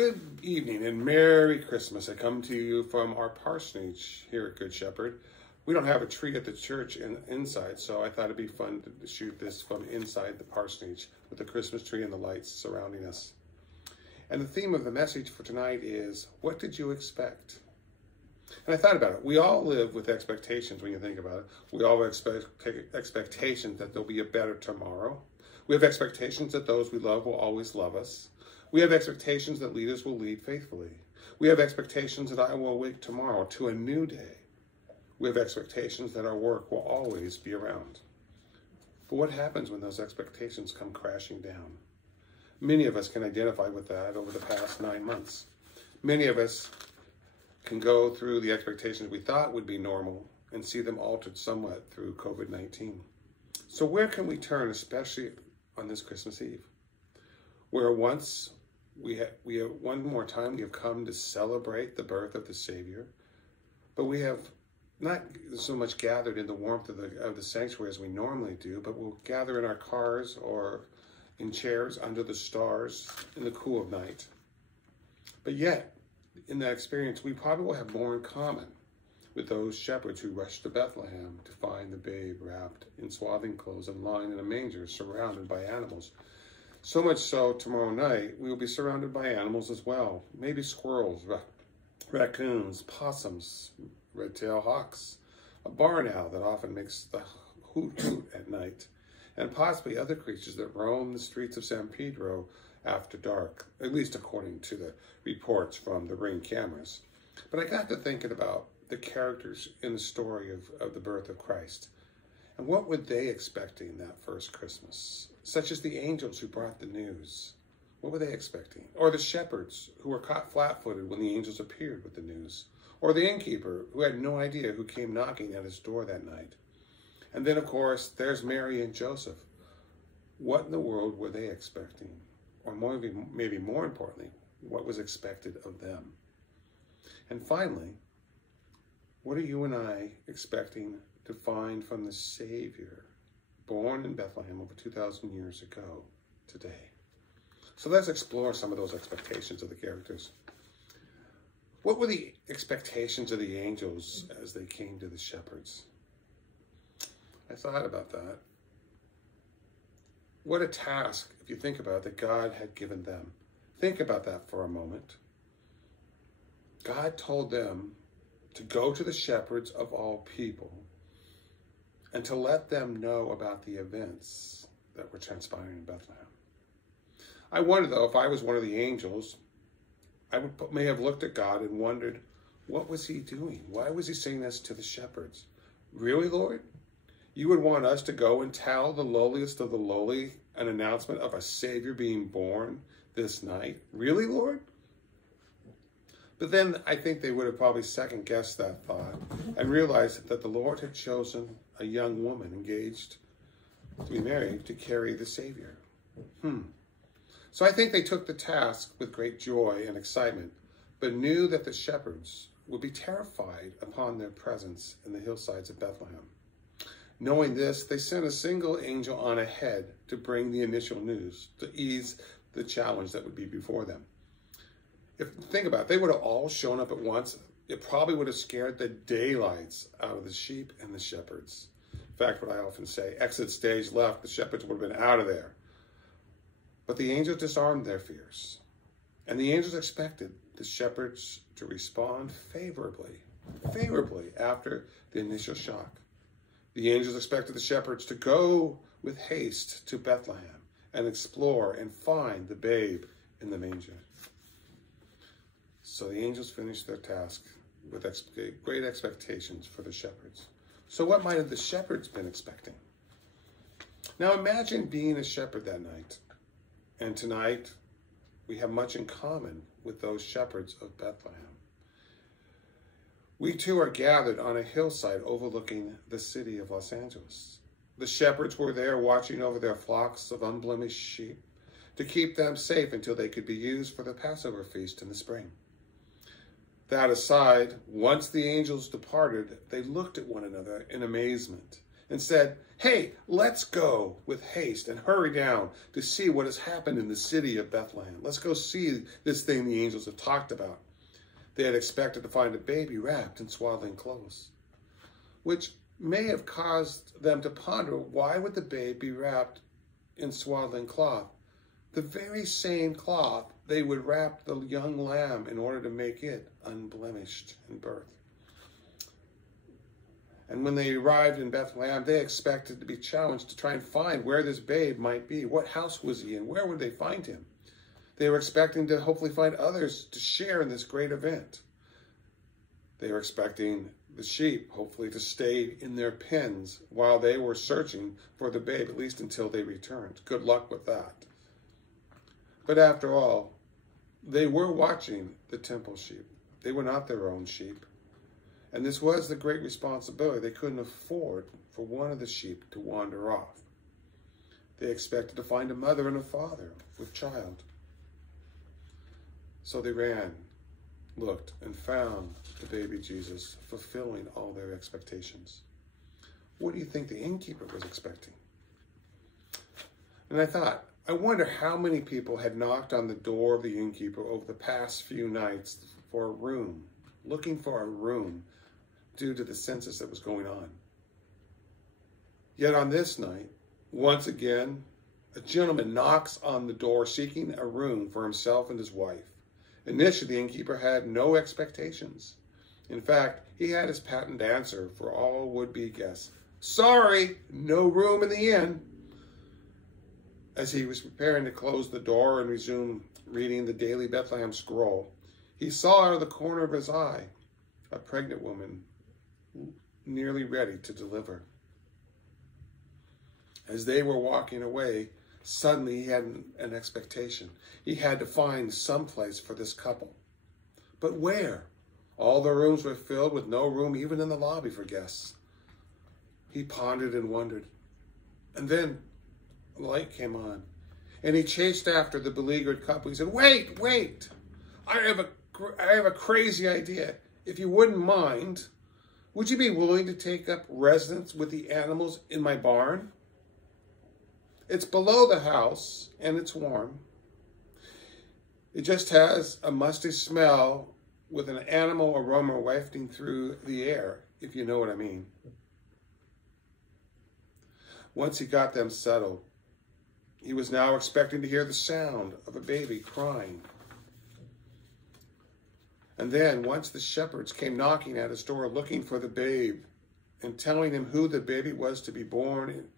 Good evening and Merry Christmas. I come to you from our parsonage here at Good Shepherd. We don't have a tree at the church inside, so I thought it'd be fun to shoot this from inside the parsonage with the Christmas tree and the lights surrounding us. And the theme of the message for tonight is, what did you expect? And I thought about it. We all live with expectations when you think about it. We all expect expectations that there'll be a better tomorrow. We have expectations that those we love will always love us. We have expectations that leaders will lead faithfully. We have expectations that I will awake tomorrow to a new day. We have expectations that our work will always be around. But what happens when those expectations come crashing down? Many of us can identify with that over the past 9 months. Many of us can go through the expectations we thought would be normal and see them altered somewhat through COVID-19. So where can we turn, especially on this Christmas Eve? Where once we have one more time we have come to celebrate the birth of the Savior, but we have not so much gathered in the warmth of the sanctuary as we normally do, but we'll gather in our cars or in chairs under the stars in the cool of night. But yet, in that experience, we probably will have more in common with those shepherds who rushed to Bethlehem to find the babe wrapped in swaddling clothes and lying in a manger surrounded by animals. So much so, tomorrow night, we will be surrounded by animals as well. Maybe squirrels, raccoons, possums, red-tailed hawks, a barn owl that often makes the hoot-hoot at night, and possibly other creatures that roam the streets of San Pedro after dark, at least according to the reports from the Ring cameras. But I got to thinking about the characters in the story of the birth of Christ. And what were they expecting that first Christmas? Such as the angels who brought the news. What were they expecting? Or the shepherds who were caught flat-footed when the angels appeared with the news. Or the innkeeper who had no idea who came knocking at his door that night. And then, of course, there's Mary and Joseph. What in the world were they expecting? Or maybe more importantly, what was expected of them? And finally, what are you and I expecting to find from the Savior born in Bethlehem over 2,000 years ago today? So let's explore some of those expectations of the characters. What were the expectations of the angels as they came to the shepherds? I thought about that. What a task, if you think about it, that God had given them. Think about that for a moment. God told them to go to the shepherds of all people and to let them know about the events that were transpiring in Bethlehem. I wonder, though, if I was one of the angels, I may have looked at God and wondered, what was he doing? Why was he saying this to the shepherds? Really, Lord? You would want us to go and tell the lowliest of the lowly an announcement of a Savior being born this night? Really, Lord? But then I think they would have probably second-guessed that thought and realized that the Lord had chosen a young woman engaged to be married to carry the Savior. So I think they took the task with great joy and excitement, but knew that the shepherds would be terrified upon their presence in the hillsides of Bethlehem. Knowing this, they sent a single angel on ahead to bring the initial news, to ease the challenge that would be before them. Think about it, they would have all shown up at once. It probably would have scared the daylights out of the sheep and the shepherds. In fact, what I often say, exit stage left, the shepherds would have been out of there. But the angels disarmed their fears. And the angels expected the shepherds to respond favorably after the initial shock. The angels expected the shepherds to go with haste to Bethlehem and explore and find the babe in the manger. So the angels finished their task with great expectations for the shepherds. So what might have the shepherds been expecting? Now imagine being a shepherd that night. And tonight, we have much in common with those shepherds of Bethlehem. We too are gathered on a hillside overlooking the city of Los Angeles. The shepherds were there watching over their flocks of unblemished sheep to keep them safe until they could be used for the Passover feast in the spring. That aside, once the angels departed, they looked at one another in amazement and said, "Hey, let's go with haste and hurry down to see what has happened in the city of Bethlehem. Let's go see this thing the angels have talked about." They had expected to find a baby wrapped in swaddling clothes, which may have caused them to ponder, why would the babe be wrapped in swaddling cloth? The very same cloth they would wrap the young lamb in order to make it unblemished in birth. And when they arrived in Bethlehem, they expected to be challenged to try and find where this babe might be. What house was he in? Where would they find him? They were expecting to hopefully find others to share in this great event. They were expecting the sheep, hopefully, to stay in their pens while they were searching for the babe, at least until they returned. Good luck with that. But after all, they were watching the temple sheep. They were not their own sheep. And this was the great responsibility. They couldn't afford for one of the sheep to wander off. They expected to find a mother and a father with child. So they ran, looked, and found the baby Jesus, fulfilling all their expectations. What do you think the innkeeper was expecting? And I thought, I wonder how many people had knocked on the door of the innkeeper over the past few nights for a room, looking for a room due to the census that was going on. Yet on this night, once again, a gentleman knocks on the door seeking a room for himself and his wife. Initially, the innkeeper had no expectations. In fact, he had his patent answer for all would-be guests. "Sorry, no room in the inn." As he was preparing to close the door and resume reading the daily Bethlehem scroll, he saw out of the corner of his eye a pregnant woman nearly ready to deliver. As they were walking away, suddenly he had an expectation. He had to find some place for this couple. But where? All the rooms were filled with no room even in the lobby for guests. He pondered and wondered. And then a light came on, and he chased after the beleaguered couple. He said, Wait! I have a crazy idea. If you wouldn't mind, would you be willing to take up residence with the animals in my barn? It's below the house, and it's warm. It just has a musty smell with an animal aroma wafting through the air, if you know what I mean. Once he got them settled, he was now expecting to hear the sound of a baby crying. And then, once the shepherds came knocking at his door looking for the babe and telling him who the baby was to be born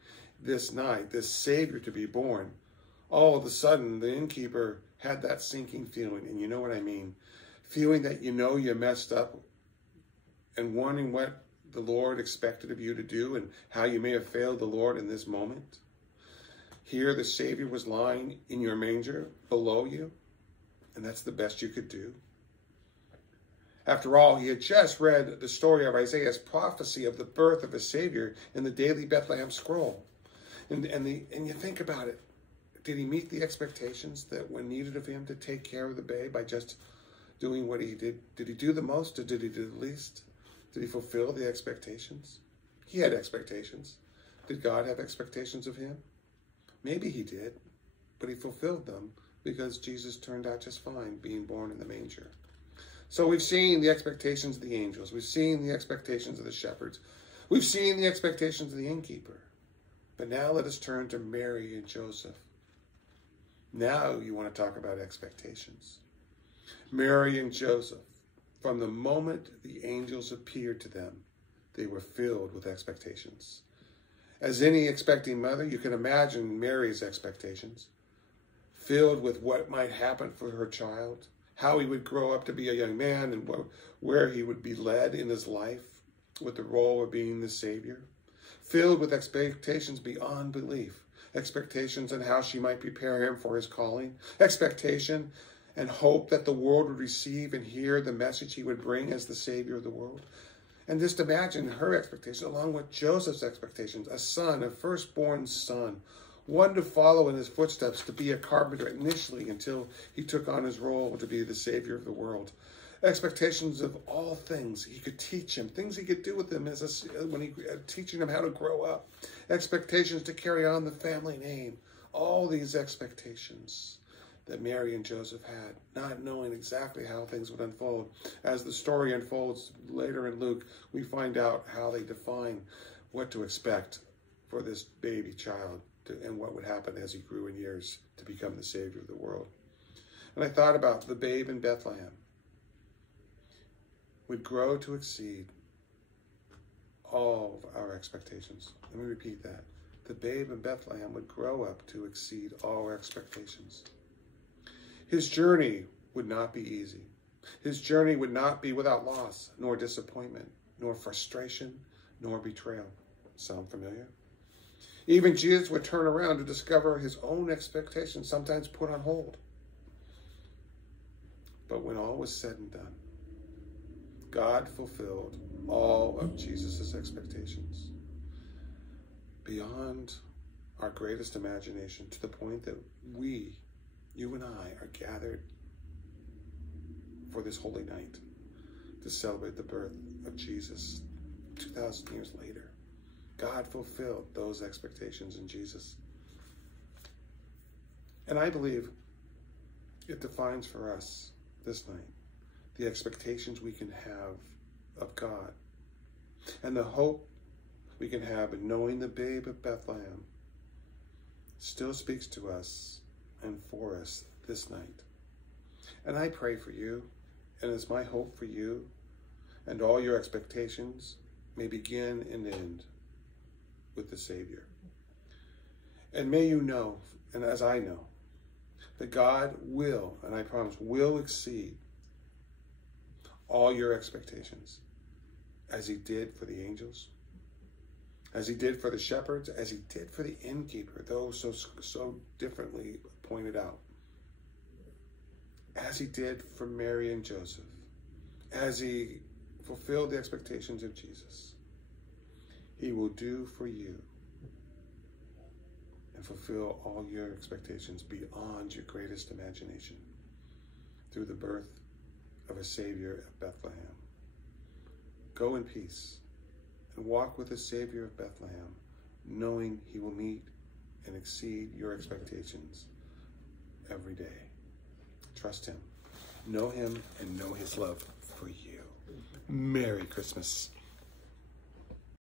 this night, this Savior to be born, all of a sudden the innkeeper had that sinking feeling, and you know what I mean, feeling that you know you messed up and wondering what the Lord expected of you to do and how you may have failed the Lord in this moment. Here the Savior was lying in your manger below you, and that's the best you could do. After all, he had just read the story of Isaiah's prophecy of the birth of a Savior in the daily Bethlehem scroll. And you think about it. Did he meet the expectations that were needed of him to take care of the babe by just doing what he did? Did he do the most, or did he do the least? Did he fulfill the expectations? He had expectations. Did God have expectations of him? Maybe he did, but he fulfilled them because Jesus turned out just fine being born in the manger. So we've seen the expectations of the angels. We've seen the expectations of the shepherds. We've seen the expectations of the innkeeper. But now let us turn to Mary and Joseph. Now you want to talk about expectations. Mary and Joseph, from the moment the angels appeared to them, they were filled with expectations. As any expecting mother, you can imagine Mary's expectations, filled with what might happen for her child, how he would grow up to be a young man, and where he would be led in his life with the role of being the Savior. Filled with expectations beyond belief, expectations on how she might prepare him for his calling, expectation and hope that the world would receive and hear the message he would bring as the Savior of the world. And just imagine her expectations along with Joseph's expectations, a son, a firstborn son, one to follow in his footsteps, to be a carpenter initially until he took on his role to be the Savior of the world. Expectations of all things he could teach him, things he could do with him when he teaching him how to grow up. Expectations to carry on the family name. All these expectations that Mary and Joseph had, not knowing exactly how things would unfold. As the story unfolds later in Luke, we find out how they define what to expect for this baby child and what would happen as he grew in years to become the Savior of the world. And I thought about the babe in Bethlehem would grow to exceed all of our expectations. Let me repeat that. The babe in Bethlehem would grow up to exceed all our expectations. His journey would not be easy. His journey would not be without loss, nor disappointment, nor frustration, nor betrayal. Sound familiar? Even Jesus would turn around to discover his own expectations, sometimes put on hold. But when all was said and done, God fulfilled all of Jesus' expectations beyond our greatest imagination, to the point that we, you and I, are gathered for this holy night to celebrate the birth of Jesus 2,000 years later. God fulfilled those expectations in Jesus. And I believe it defines for us this night the expectations we can have of God and the hope we can have in knowing the babe of Bethlehem still speaks to us and for us this night. And I pray for you, and it's my hope for you, and all your expectations may begin and end with the Savior. And may you know, and as I know, that God will, and I promise, will exceed all your expectations, as he did for the angels, as he did for the shepherds, as he did for the innkeeper, though so differently pointed out, as he did for Mary and Joseph, as he fulfilled the expectations of Jesus. He will do for you and fulfill all your expectations beyond your greatest imagination through the birth of a Savior at Bethlehem. Go in peace and walk with the Savior of Bethlehem, knowing he will meet and exceed your expectations every day. Trust him, know him, and know his love for you. Merry Christmas.